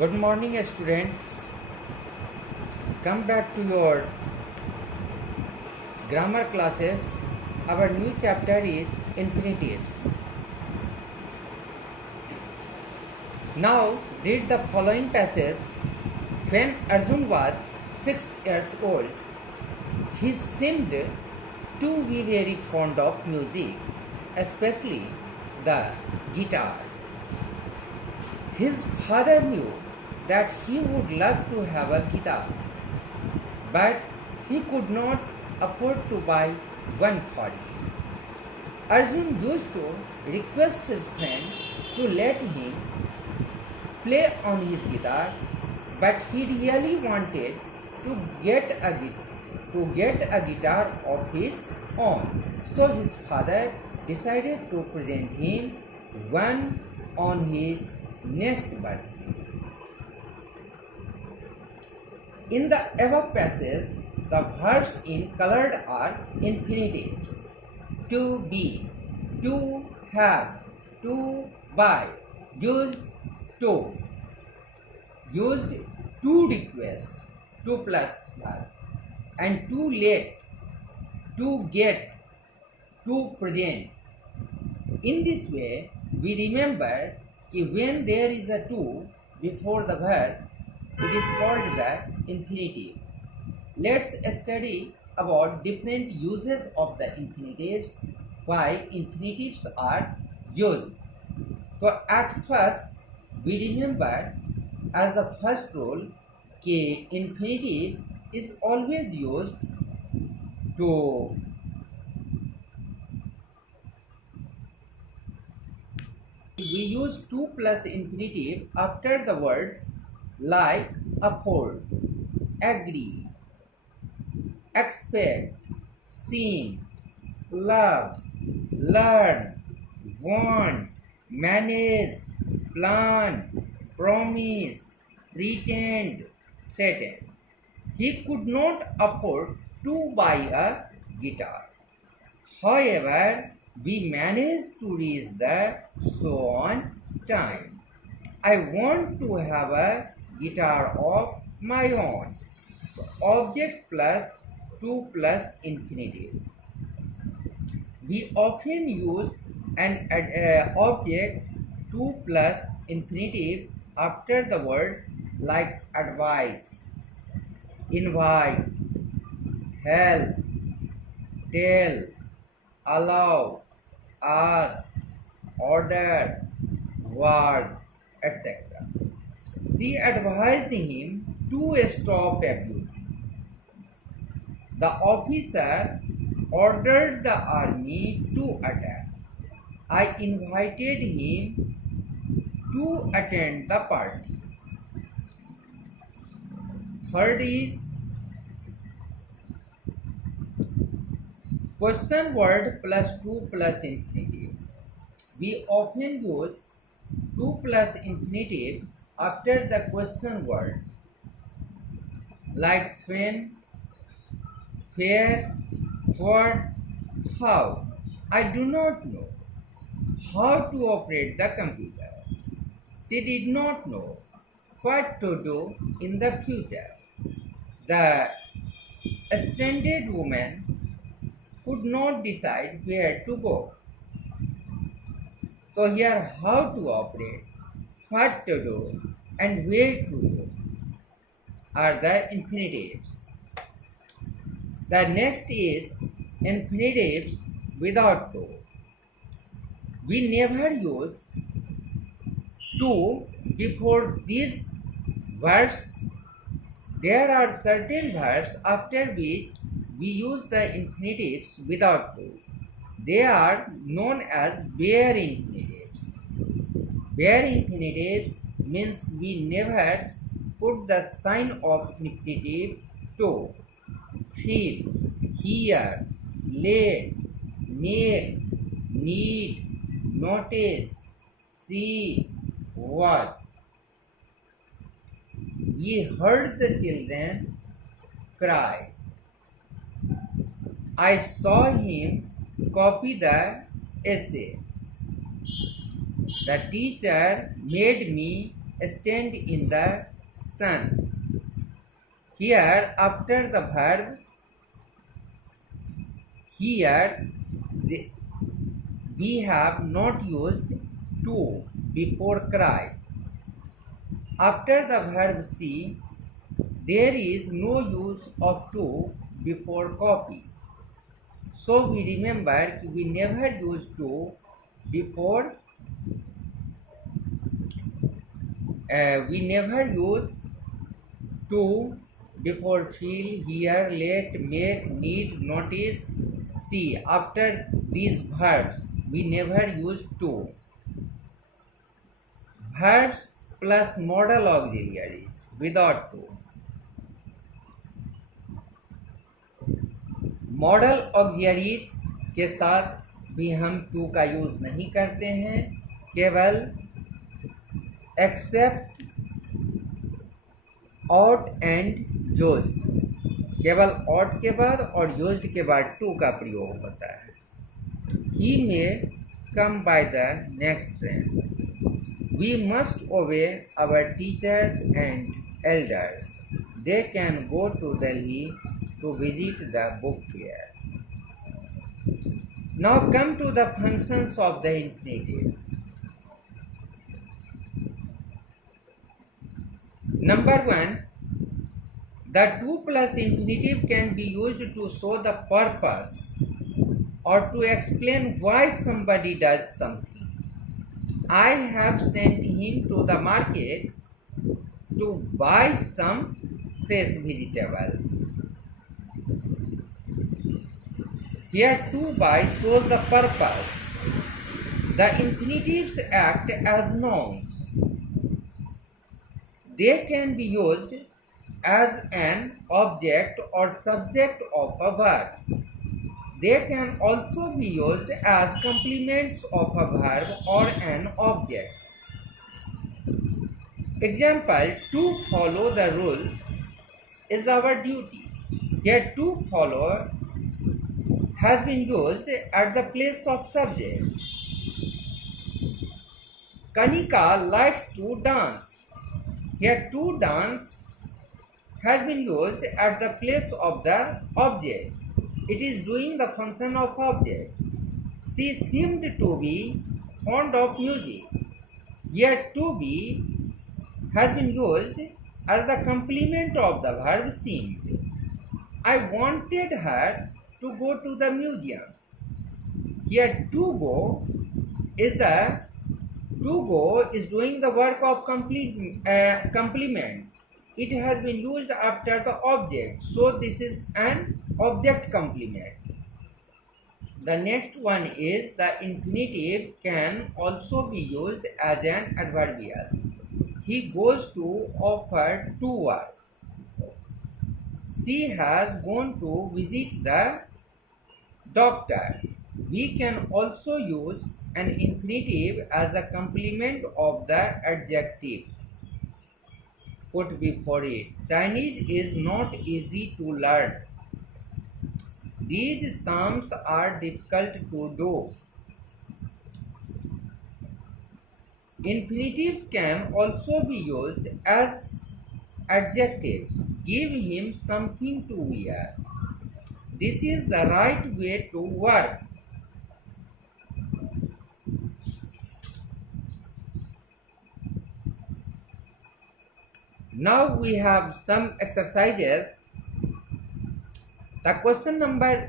Good morning, students. Come back to your grammar classes. Our new chapter is infinitives. Now, read the following passage. When Arjun was 6 years old, he seemed to be very fond of music, especially the guitar. His father knew that he would love to have a guitar, but he could not afford to buy one for him. Arjun used to request his friend to let him play on his guitar, but he really wanted to get a guitar of his own. So his father decided to present him one on his next birthday. In the above passage, the verbs in colored are infinitives. To be, to have, to buy, used to request, to plus verb, and to let, to get, to present. In this way, we remember that when there is a to before the verb, it is called the infinitive. Let's study about different uses of the infinitives, why infinitives are used. So at first, we remember as the first rule that infinitive is always used to we use to plus infinitive after the words like afford, agree, expect, seem, love, learn, want, manage, plan, promise, pretend, threaten. He could not afford to buy a guitar. However, we managed to reach the show on time. I want to have a guitar of my own. Object plus to plus infinitive. We often use an object to plus infinitive after the words like advise, invite, help, tell, allow, ask, order, word, etc. She advised him to stop abusing. The officer ordered the army to attack. I invited him to attend the party. Third is question word plus to plus infinitive. We often use to plus infinitive after the question word like when, where, what, how. I do not know how to operate the computer. She did not know what to do in the future. The stranded woman could not decide where to go. So here how to operate, what to do, and where to go are the infinitives. The next is infinitives without to. We never use to before these verbs. There are certain verbs after which we use the infinitives without to. They are known as bare infinitives. Bare infinitives means we never put the sign of infinitive to. Feel, hear, let, make, need, notice, see, watch. We heard the children cry. I saw him copy the essay. The teacher made me stand in the sun. Here, after the verb, we have not used to before cry. After the verb see, there is no use of to before copy. So we remember we never use to before. We never use to before feel, hear, let, make, need, notice, see. After these verbs, we never use to. Verbs plus modal auxiliaries without to. Model auxiliaries के साथ भी हम to का use नहीं करते हैं, केवल accept, ought and used, केवल ऑट के बाद और यूज्ड के बाद टू का प्रयोग होता है. He may come by the next train. We must obey our teachers and elders. They can go to Delhi to visit the book fair. Now come to the functions of the infinitive. Number 1, the to plus infinitive can be used to show the purpose or to explain why somebody does something. I have sent him to the market to buy some fresh vegetables. Here to buy shows the purpose. The infinitives act as nouns. They can be used as an object or subject of a verb. They can also be used as complements of a verb or an object. Example, to follow the rules is our duty. Here to follow has been used at the place of subject. Kanika likes to dance. Here to dance has been used at the place of the object. It is doing the function of object. She seemed to be fond of music. Here to be has been used as the complement of the verb seemed. I wanted her to go to the museum. Here to go is doing the work of complement. It has been used after the object, so this is an object complement. The next one is the infinitive can also be used as an adverbial. He goes to offer to work. She has gone to visit the doctor. We can also use an infinitive as a complement of the adjective put before it. Chinese is not easy to learn. These sums are difficult to do. Infinitives can also be used as adjectives. Give him something to wear. This is the right way to work. Now we have some exercises. The question number